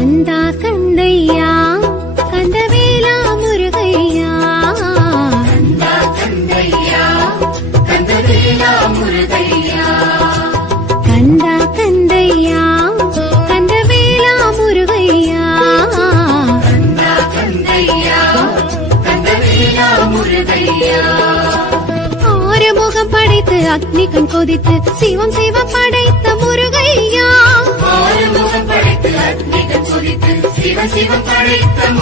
கந்தா கந்தையா கந்தவேலா முருகையா. கந்தா கந்தையா கந்தவேலா முருகையா. ஆறுமுகம் படைத்து அக்னி கண் கொதித்து சிவம் சிவம் படைத்த முருகையா. கங்காசலத்தில்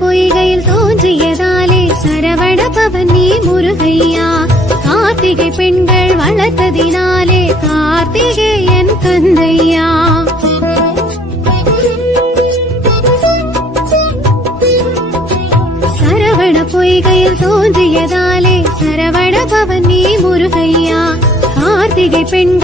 பொய்கையில் தோன்றியதாலே சரவண பவன் நீ முருகையா. கார்த்திகை பெண்கள் வளர்த்ததினாலே கார்த்திகை என் கந்தையா சரவண பொய்கையில் தோன்றியதாலே சரவண பவன் நீ முருகையா. கார்த்திகை பெண்கள்